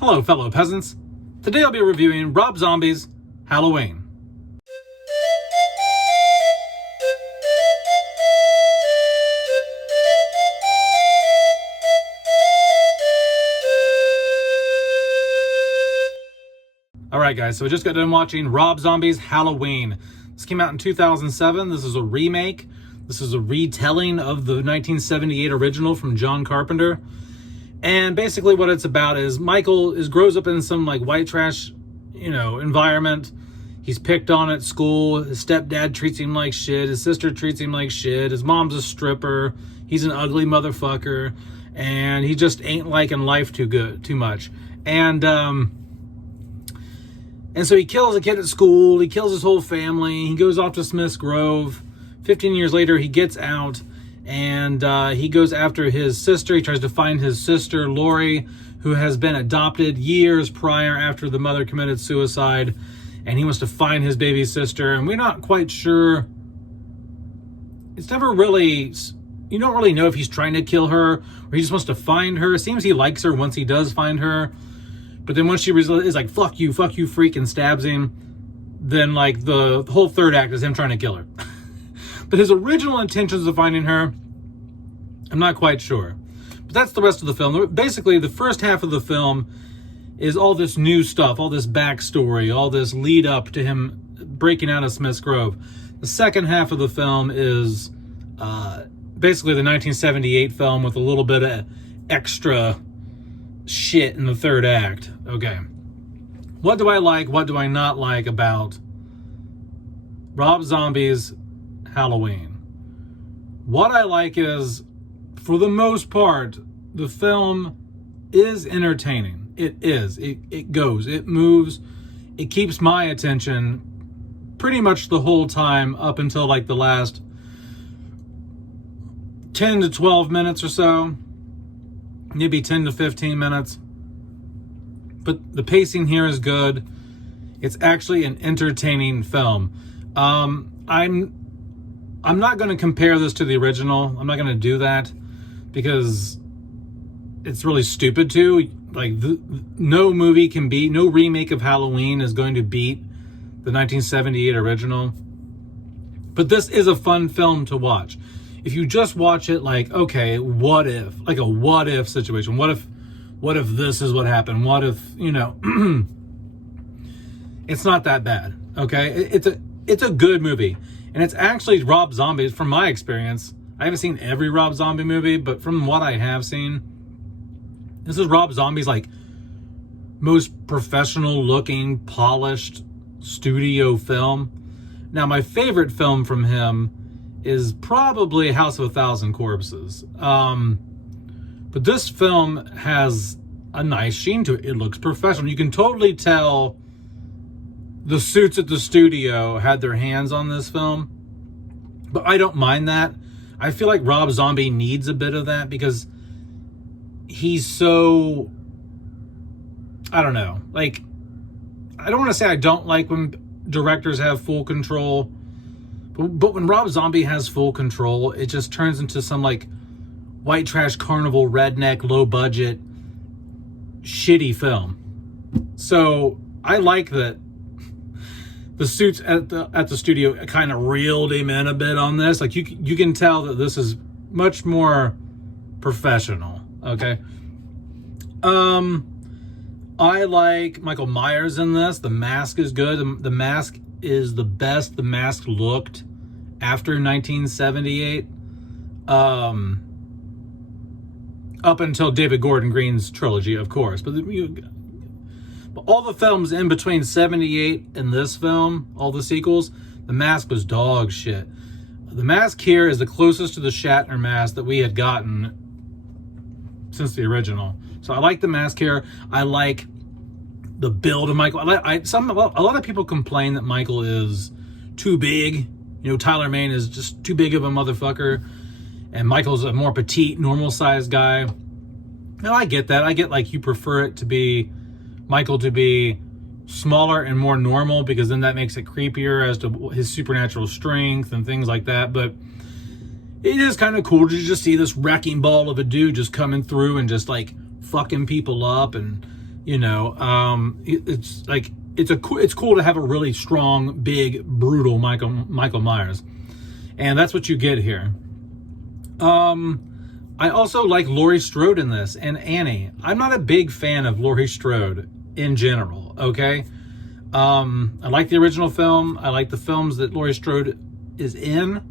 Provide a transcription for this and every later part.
Hello, fellow peasants. Today I'll be reviewing Rob Zombie's Halloween. Alright guys, so I just got done watching Rob Zombie's Halloween. This came out in 2007. This is a remake. This is a retelling of the 1978 original from John Carpenter. And basically what it's about is Michael grows up in some like white trash, environment. He's picked on at school. His stepdad treats him like shit. His sister treats him like shit. His mom's a stripper. He's an ugly motherfucker. And he just ain't liking life too much. And so he kills a kid at school. He kills his whole family. He goes off to Smith's Grove. 15 years later, he gets out. And he goes after his sister. He tries to find his sister, Lori, who has been adopted years prior after the mother committed suicide. And he wants to find his baby sister. And we're not quite sure. It's never really... You don't really know if he's trying to kill her or he just wants to find her. It seems he likes her once he does find her. But then once she is like, fuck you, freak, and stabs him, then like the whole third act is him trying to kill her. But his original intentions of finding her, I'm not quite sure. But that's the rest of the film. Basically, the first half of the film is all this new stuff, all this backstory, all this lead up to him breaking out of Smith's Grove. The second half of the film is basically the 1978 film with a little bit of extra shit in the third act. Okay. What do I like? What do I not like about Rob Zombie's Halloween? What I like is, for the most part, the film is entertaining. It is. It goes. It moves. It keeps my attention pretty much the whole time up until like the last 10 to 12 minutes or so. Maybe 10 to 15 minutes. But the pacing here is good. It's actually an entertaining film. I'm not going to compare this to the original. I'm not going to do that because it's really stupid to. Like, no remake of Halloween is going to beat the 1978 original. But this is a fun film to watch. If you just watch it like, okay, what if? Like a what if situation. What if this is what happened? What if, it's not that bad, okay? It's a good movie. And it's actually Rob Zombie, from my experience. I haven't seen every Rob Zombie movie, but from what I have seen, this is Rob Zombie's like most professional looking, polished studio film. Now, my favorite film from him is probably House of a Thousand Corpses. But this film has a nice sheen to it. It looks professional. You can totally tell the suits at the studio had their hands on this film. But I don't mind that. I feel like Rob Zombie needs a bit of that because he's so... I don't know. Like, I don't want to say I don't like when directors have full control. But when Rob Zombie has full control, it just turns into some like white trash carnival redneck low budget shitty film. So I like that the suits at the studio kind of reeled him in a bit on this. Like you can tell that this is much more professional. Okay. I like Michael Myers in this. The mask is good. The mask is the best the mask looked after 1978, up until David Gordon Green's trilogy, of course. But all the films in between 78 and this film, all the sequels, the mask was dog shit. The mask here is the closest to the Shatner mask that we had gotten since the original. So I like the mask here. I like the build of Michael. A lot of people complain that Michael is too big. Tyler Mane is just too big of a motherfucker. And Michael's a more petite, normal-sized guy. Now, I get that. I get, like, you prefer Michael to be smaller and more normal because then that makes it creepier as to his supernatural strength and things like that. But it is kind of cool to just see this wrecking ball of a dude just coming through and just, like, fucking people up and, It's like it's cool to have a really strong, big, brutal Michael Myers, and that's what you get here. I also like Laurie Strode in this, and Annie. I'm not a big fan of Laurie Strode in general, okay? I like the original film. I like the films that Laurie Strode is in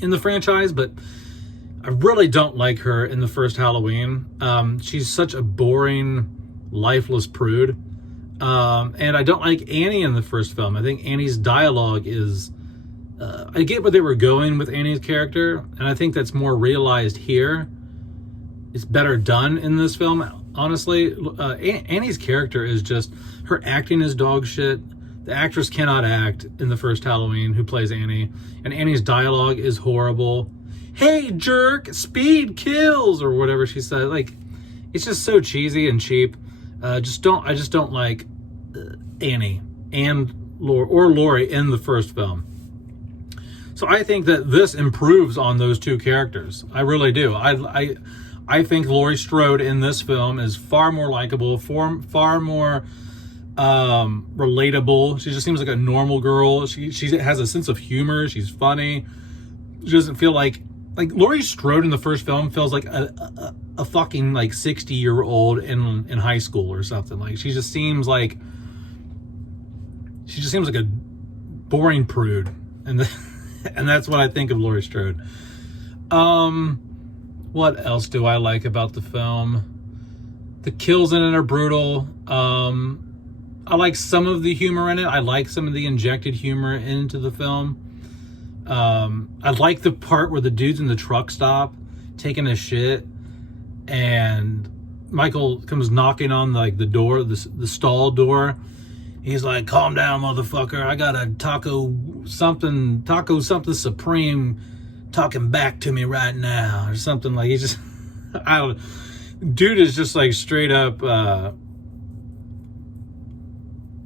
the franchise, but I really don't like her in the first Halloween. She's such a boring, lifeless prude. And I don't like Annie in the first film. I think Annie's dialogue is... I get where they were going with Annie's character, and I think that's more realized here. It's better done in this film, honestly. Annie's character is just... Her acting is dog shit. The actress cannot act in the first Halloween, who plays Annie. And Annie's dialogue is horrible. Hey, jerk, speed kills, or whatever she said. Like, it's just so cheesy and cheap. I just don't like Annie and Laurie in the first film. So I think that this improves on those two characters. I really do. I think Laurie Strode in this film is far more likable, far more relatable. She just seems like a normal girl. She has a sense of humor. She's funny. She doesn't feel like Laurie Strode in the first film feels like a fucking like 60-year-old in high school or something. Like she just seems like a boring prude, and and that's what I think of Laurie Strode. What else do I like about the film? The kills in it are brutal. I like some of the humor in it. I like some of the injected humor into the film. I like the part where the dude's in the truck stop taking a shit, and Michael comes knocking on the door, the stall door. He's like, "Calm down, motherfucker. I got a taco something supreme talking back to me right now," or something. Like, he's just, I don't know. Dude is just like straight up,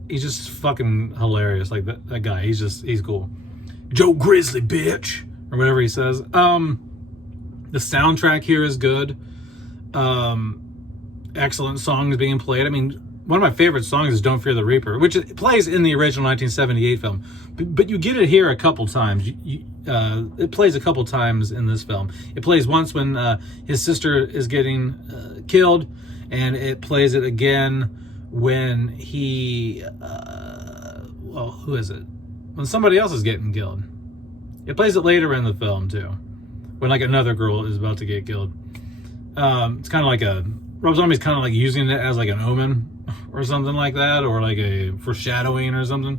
he's just fucking hilarious. Like that guy, he's cool. Joe Grizzly, bitch, or whatever he says. The soundtrack here is good. Excellent songs being played. I mean, one of my favorite songs is "Don't Fear the Reaper," which it plays in the original 1978 film, but you get it here a couple times. It plays a couple times in this film. It plays once when his sister is getting killed, and it plays it again when he, who is it? When somebody else is getting killed. It plays it later in the film too, when like another girl is about to get killed. It's kind of like Rob Zombie's kind of like using it as like an omen or something like that, or like a foreshadowing or something.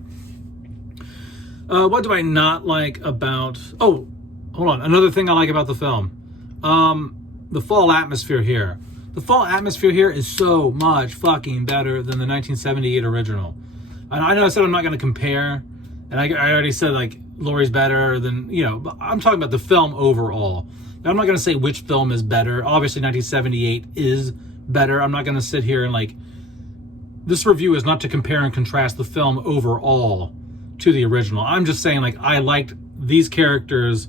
What do I not like about... Oh, hold on. Another thing I like about the film. The fall atmosphere here. The fall atmosphere here is so much fucking better than the 1978 original. I know I said I'm not going to compare, and I already said like Laurie's better than, but I'm talking about the film overall. Now, I'm not going to say which film is better. Obviously 1978 is better. I'm not going to sit here and like... This review is not to compare and contrast the film overall to the original. I'm just saying, like, I liked these characters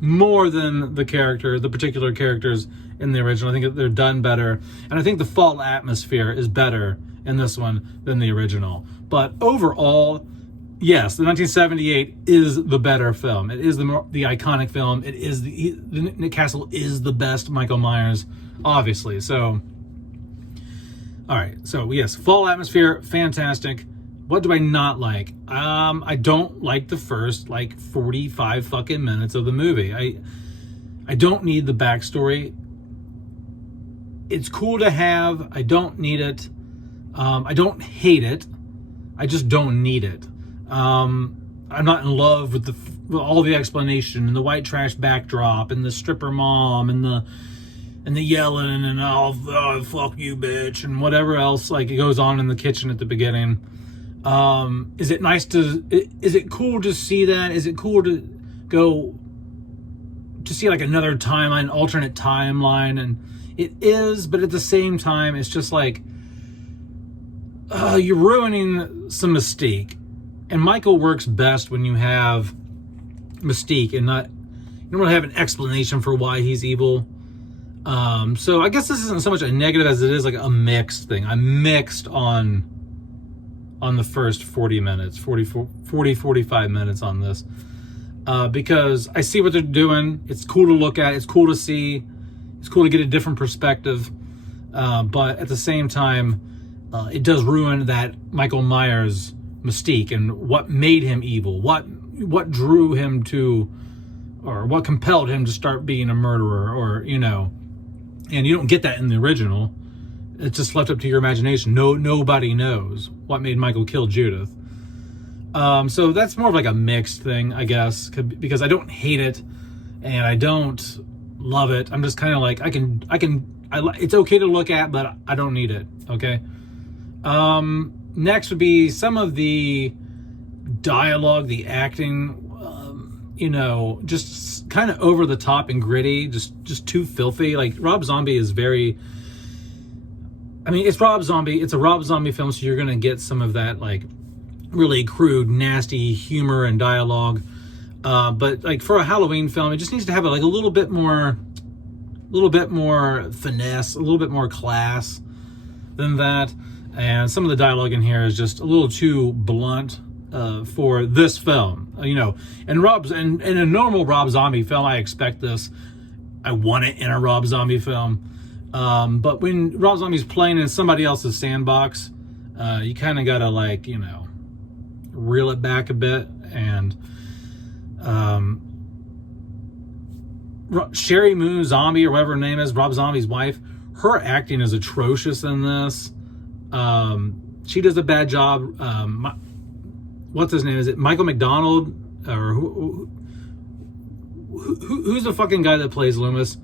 more than the particular characters in the original. I think they're done better. And I think the fall atmosphere is better in this one than the original. But overall, yes, the 1978 is the better film. It is the iconic film. It is Nick Castle is the best Michael Myers, obviously. So, all right. So yes, fall atmosphere, fantastic. What do I not like? I don't like the first 45 fucking minutes of the movie. I don't need the backstory. It's cool to have. I don't need it. I don't hate it. I just don't need it. I'm not in love with all the explanation and the white trash backdrop and the stripper mom and the yelling and oh fuck you bitch and whatever else it goes on in the kitchen at the beginning. Is it cool to see that? Is it cool to go to see another timeline, alternate timeline? And it is, but at the same time, it's just you're ruining some mystique. And Michael works best when you have mystique and you don't really have an explanation for why he's evil. So I guess this isn't so much a negative as it is like a mixed thing. I'm mixed on the first 40 minutes, 45 minutes on this. Because I see what they're doing. It's cool to look at. It's cool to see. It's cool to get a different perspective. But at the same time, it does ruin that Michael Myers mystique and what made him evil. What drew him to, or what compelled him to start being a murderer, or, you know. And you don't get that in the original. It's just left up to your imagination. Nobody knows what made Michael kill Judith. So that's more of like a mixed thing, I guess, because I don't hate it and I don't love it. I'm just kind of like, it's okay to look at, but I don't need it. Okay. Next would be some of the dialogue, the acting, you know, just kind of over the top and gritty, just too filthy. Like Rob Zombie is very, I mean, it's Rob Zombie. It's a Rob Zombie film, so you're going to get some of that, like, really crude, nasty humor and dialogue. But, like, for a Halloween film, it just needs to have, like, a little bit more finesse, a little bit more class than that. And some of the dialogue in here is just a little too blunt for this film. You know, and in a normal Rob Zombie film, I expect this. I want it in a Rob Zombie film. But when Rob Zombie's playing in somebody else's sandbox, you kind of gotta, like, you know, reel it back a bit. And Sherry Moon Zombie, or whatever her name is, Rob Zombie's wife, her acting is atrocious in this. She does a bad job. What's his name? Is it Michael McDonald? Or who's the fucking guy that plays Loomis?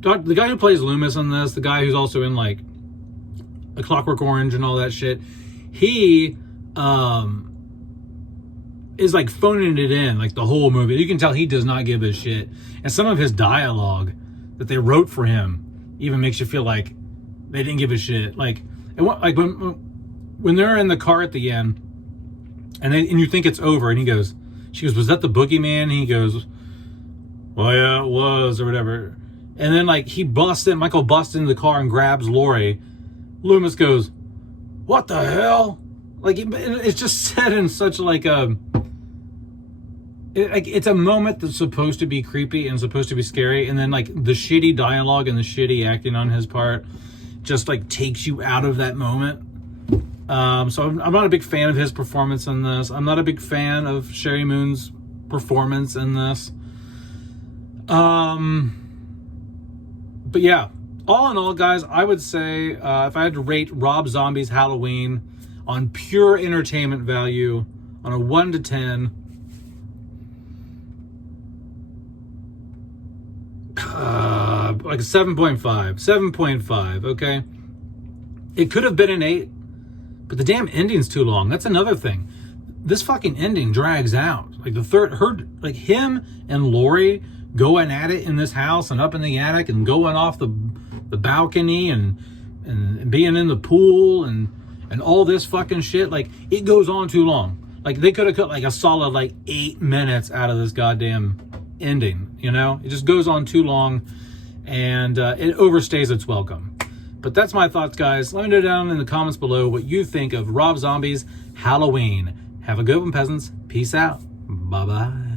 The guy who plays Loomis in this, the guy who's also in, like, A Clockwork Orange and all that shit, he is, like, phoning it in, like, the whole movie. You can tell he does not give a shit. And some of his dialogue that they wrote for him even makes you feel like they didn't give a shit. Like when they're in the car at the end, and you think it's over, and she goes, "Was that the boogeyman?" And he goes, "Well, yeah, it was," or whatever. And then, like, Michael busts into the car and grabs Laurie. Loomis goes, "What the hell?" Like, it's just said in such, like, it's a moment that's supposed to be creepy and supposed to be scary. And then, like, the shitty dialogue and the shitty acting on his part just, like, takes you out of that moment. So I'm not a big fan of his performance in this. I'm not a big fan of Sherry Moon's performance in this. But yeah, all in all, guys, I would say if I had to rate Rob Zombie's Halloween on pure entertainment value on a 1 to 10, like a 7.5. 7.5, okay? It could have been an 8, but the damn ending's too long. That's another thing. This fucking ending drags out. Like, him and Laurie going at it in this house and up in the attic and going off the balcony and being in the pool and all this fucking shit. Like, it goes on too long. Like, they could have cut like a solid, like, 8 minutes out of this goddamn ending, you know? It just goes on too long, and it overstays its welcome. But that's my thoughts, guys. Let me know down in the comments below what you think of Rob Zombie's Halloween. Have a good one, peasants. Peace out. Bye-bye.